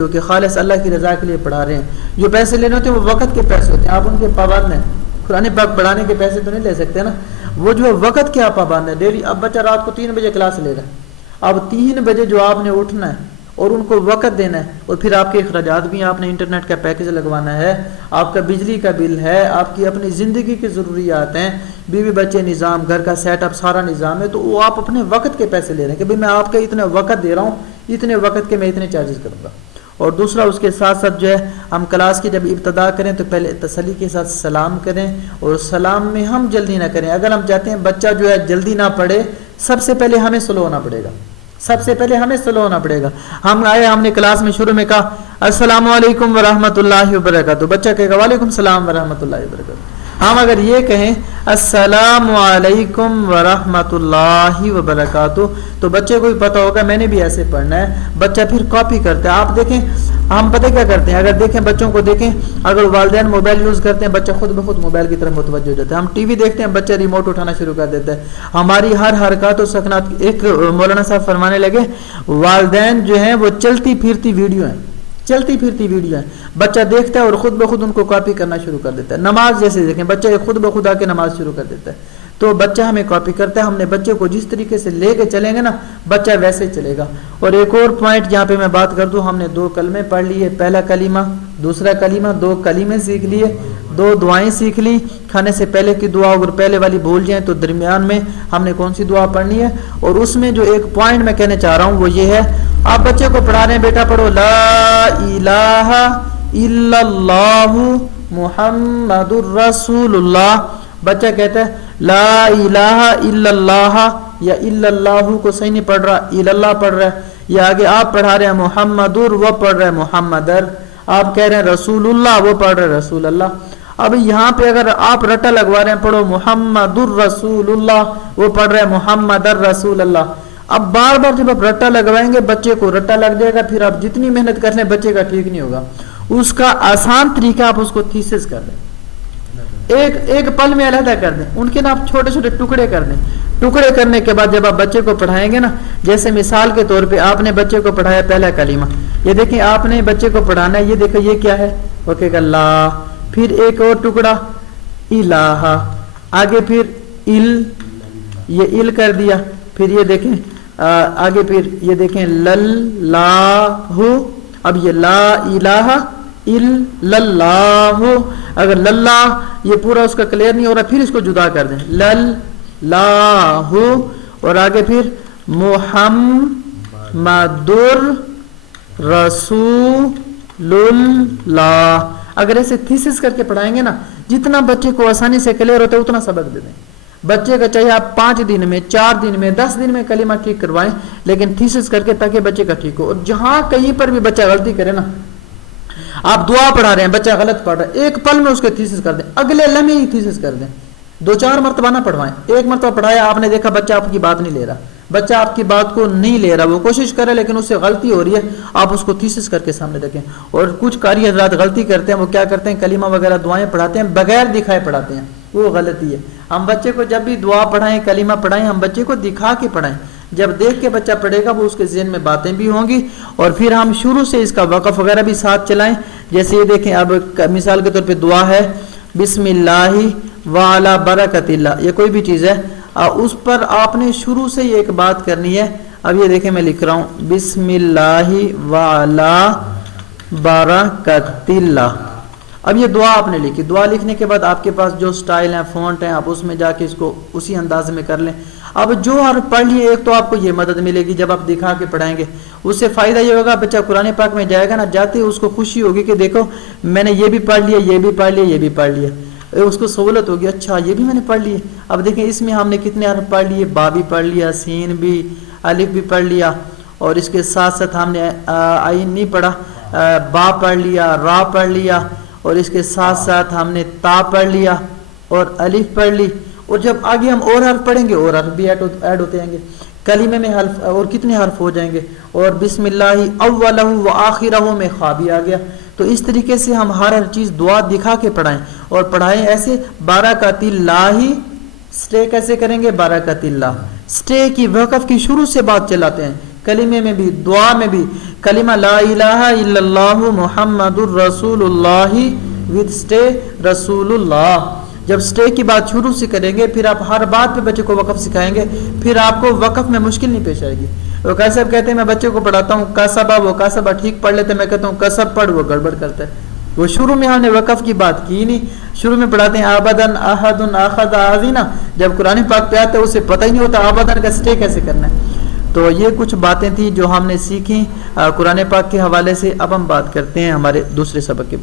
جو کہ خالص اللہ کی رضا کے لیے پڑھا رہے ہیں. جو پیسے لینے ہوتے ہیں وہ وقت کے پیسے ہوتے ہیں, آپ ان کے پابند ہیں. قرآن پاک پڑھانے کے پیسے تو نہیں لے سکتے نا, وہ جو ہے وقت کے آپ پابند ہیں. ڈیلی اب بچہ رات کو 3 بجے کلاس لے رہا ہے, اب 3 بجے جو آپ نے اٹھنا ہے اور ان کو وقت دینا ہے, اور پھر آپ کے اخراجات بھی ہیں, آپ نے انٹرنیٹ کا پیکج لگوانا ہے, آپ کا بجلی کا بل ہے, آپ کی اپنی زندگی کی ضروریات ہیں, بیوی بچے نظام, گھر کا سیٹ اپ سارا نظام ہے, تو وہ آپ اپنے وقت کے پیسے لے رہے ہیں کہ بھئی میں آپ کا اتنا وقت دے رہا ہوں, اتنے وقت کے میں اتنے چارجز کروں گا. اور دوسرا اس کے ساتھ ساتھ جو ہے ہم کلاس کی جب ابتدا کریں تو پہلے تسلی کے ساتھ سلام کریں, اور سلام میں ہم جلدی نہ کریں. اگر ہم چاہتے ہیں بچہ جو ہے جلدی نہ پڑھے, سب سے پہلے ہمیں سلو ہونا پڑے گا, سب سے پہلے ہمیں سلو ہونا پڑے گا. ہم آئے, ہم نے کلاس میں شروع میں کہا السلام علیکم ورحمۃ اللہ وبرکاتہ, بچہ کہے گا وعلیکم السلام ورحمۃ اللہ وبرکاتہ. ہم اگر یہ کہیں السلام علیکم ورحمۃ اللہ وبرکاتہ تو بچے کو بھی پتہ ہوگا میں نے بھی ایسے پڑھنا ہے. بچہ پھر کاپی کرتا ہے. آپ دیکھیں ہم پتہ کیا کرتے ہیں, اگر دیکھیں بچوں کو دیکھیں, اگر والدین موبائل یوز کرتے ہیں بچہ خود بخود موبائل کی طرف متوجہ ہو جاتا ہے. ہم ٹی وی دیکھتے ہیں بچہ ریموٹ اٹھانا شروع کر دیتا ہے. ہماری ہر حرکات و سکنات, ایک مولانا صاحب فرمانے لگے والدین جو ہیں وہ چلتی پھرتی ویڈیو ہیں, چلتی پھرتی ویڈیو ہے. بچہ دیکھتا ہے اور خود بخود ان کو کاپی کرنا شروع کر دیتا ہے. نماز جیسے دیکھیں بچہ خود بخود آ کے نماز شروع کر دیتا ہے, تو بچہ ہمیں کاپی کرتا ہے. ہم نے بچے کو جس طریقے سے لے کے چلیں گے نا بچہ ویسے چلے گا. اور ایک اور پوائنٹ جہاں پہ میں بات کر دوں, ہم نے 2 کلمے پڑھ لیے, پہلا کلمہ دوسرا کلمہ, 2 کلمے سیکھ لیے, 2 دعائیں سیکھ لی. کھانے سے پہلے کی دعا اگر پہلے والی بھول جائیں تو درمیان میں ہم نے کون سی دعا پڑھنی ہے. اور اس میں جو ایک پوائنٹ میں کہنا چاہ رہا ہوں وہ یہ ہے, آپ بچے کو پڑھا رہے ہیں بیٹا پڑھو لا الہ الا اللہ محمد الرسول اللہ. بچہ کہتا ہے لا الہ الا اللہ, یا الا اللہ کو صحیح نہیں پڑھ رہا, الا اللہ پڑھ رہا ہے. یا آگے آپ پڑھا رہے ہیں محمد وہ پڑھ رہے ہیں محمدر, آپ کہہ رہے ہیں رسول اللہ وہ پڑھ رہے ہیں رسول اللہ. اب یہاں پہ اگر آپ رٹا لگوا رہے ہیں پڑھو محمد الرسول اللہ, وہ پڑھ رہے ہیں محمد الرسول اللہ. اب بار بار جب آپ رٹا لگوائیں گے بچے کو رٹا لگ جائے گا, پھر آپ جتنی محنت کر لیں بچے کا ٹھیک نہیں ہوگا. اس کا آسان طریقہ آپ اس کو تھیسس کر دیں, ایک پل میں علیحدہ کر دیں, ان کے نا آپ چھوٹے چھوٹے ٹکڑے کر دیں. ٹکڑے کرنے کے بعد جب آپ بچے کو پڑھائیں گے نا, جیسے مثال کے طور پہ آپ نے بچے کو پڑھایا پہلا کلمہ, یہ دیکھیں آپ نے بچے کو پڑھانا ہے, یہ دیکھیں یہ کیا ہے, وہ کہے گا لا, پھر ایک اور ٹکڑا الہ, آگے پھر ال, یہ ال کر دیا, پھر یہ دیکھیں آگے پھر یہ دیکھیں للہ, اب یہ لا الہ الا اللہ. اگر للہ یہ پورا اس کا کلیئر نہیں ہو رہا پھر اس کو جدا کر دیں للہ, اور آگے پھر محمد رسول اللہ. اگر ایسے تھیسس کر کے پڑھائیں گے نا, جتنا بچے کو آسانی سے کلیئر ہوتا ہے اتنا سبق دے دیں. بچے کا چاہیے آپ 5 دن میں 4 دن میں 10 دن میں کلمہ ٹھیک کروائیں, لیکن تھیسس کر کے تاکہ بچے کا ٹھیک ہو. اور جہاں کہیں پر بھی بچہ غلطی کرے نا, آپ دعا پڑھا رہے ہیں بچہ غلط پڑھ رہا ہے, ایک پل میں اس کے تھیسس کر دیں, اگلے لمحے ہی تھیسس کر دیں. 2-4 مرتبہ نہ پڑھوائیں, ایک مرتبہ پڑھایا آپ نے دیکھا بچہ آپ کی بات نہیں لے رہا, بچہ آپ کی بات کو نہیں لے رہا, وہ کوشش کرے لیکن اس سے غلطی ہو رہی ہے, آپ اس کو تھیسس کر کے سامنے رکھیں. اور کچھ قاری حضرات غلطی کرتے ہیں, وہ کیا کرتے ہیں کلمہ وغیرہ دعائیں پڑھاتے ہیں بغیر دکھائے پڑھاتے ہیں, وہ غلطی ہے. ہم بچے کو جب بھی دعا پڑھائیں کلمہ پڑھائیں ہم بچے کو دکھا کے پڑھائیں, جب دیکھ کے بچہ پڑھے گا وہ اس کے ذہن میں باتیں بھی ہوں گی. اور پھر ہم شروع سے اس کا وقف وغیرہ بھی ساتھ چلائیں. جیسے یہ دیکھیں اب مثال کے طور پہ دعا ہے بسم اللہ وعلی برکت اللہ, یہ کوئی بھی چیز ہے, اس پر آپ نے شروع سے یہ ایک بات کرنی ہے. اب یہ دیکھیں میں لکھ رہا ہوں بسم اللہ وعلی برکت اللہ. اب یہ دعا آپ نے لکھی, دعا لکھنے کے بعد آپ کے پاس جو سٹائل ہیں فونٹ ہیں, آپ اس میں جا کے اس کو اسی انداز میں کر لیں. اب جو حرف پڑھ لیے, ایک تو آپ کو یہ مدد ملے گی جب آپ دکھا کے پڑھائیں گے, اس سے فائدہ یہ ہوگا بچہ قرآن پاک میں جائے گا نا, جاتے ہی اس کو خوشی ہوگی کہ دیکھو میں نے یہ بھی پڑھ لیا, یہ بھی پڑھ لیا, یہ بھی پڑھ لیا, اس کو سہولت ہوگی, اچھا یہ بھی میں نے پڑھ لیے. اب دیکھیں اس میں ہم نے کتنے حرف پڑھ لیے, با بھی پڑھ لیا, سین بھی, الف بھی پڑھ لیا, اور اس کے ساتھ ساتھ ہم نے عین نہیں پڑھا, با پڑھ لیا, را پڑھ لیا, اور اس کے ساتھ ساتھ ہم نے تا پڑھ لیا اور الف پڑھ لی. اور جب آگے ہم اور حرف پڑھیں گے اور حرف بھی ایڈ ہوتے جائیں گے, کلمے میں حرف اور کتنے حرف ہو جائیں گے, اور بسم اللہ اولہ و آخرہ میں خا بھی آ گیا. تو اس طریقے سے ہم ہر چیز دعا دکھا کے پڑھائیں, اور پڑھائیں ایسے برکت اللہ. سٹے کیسے کریں گے, برکت اللہ, سٹے کی وقف کی شروع سے بات چلاتے ہیں کلمے میں بھی، دعا میں بھی، کلمہ لا الہ الا اللہ محمد الرسول اللہ ود سٹے رسول اللہ. جب سٹے کی بات شروع سے کریں گے پھر آپ ہر بات پہ بچے کو وقف سکھائیں گے، پھر آپ کو وقف میں مشکل نہیں پیش آئے گی. وہ کیسے کہتے ہیں میں بچے کو پڑھاتا ہوں کسبہ، وہ کسبہ ٹھیک پڑھ لیتے، میں کہتا ہوں کسب پڑھ، وہ گڑبڑ کرتا ہے. وہ شروع میں ہم نے وقف کی بات کی نہیں، شروع میں پڑھاتے ہیں آبدن احدن اخذ آذینا، جب قرآن پاک پہ آتے ہیں اسے پتہ ہی نہیں ہوتا آبدن کا سٹے کیسے کرنا ہے. تو یہ کچھ باتیں تھیں جو ہم نے سیکھیں قرآن پاک کے حوالے سے. اب ہم بات کرتے ہیں ہمارے دوسرے سبق کے بعد.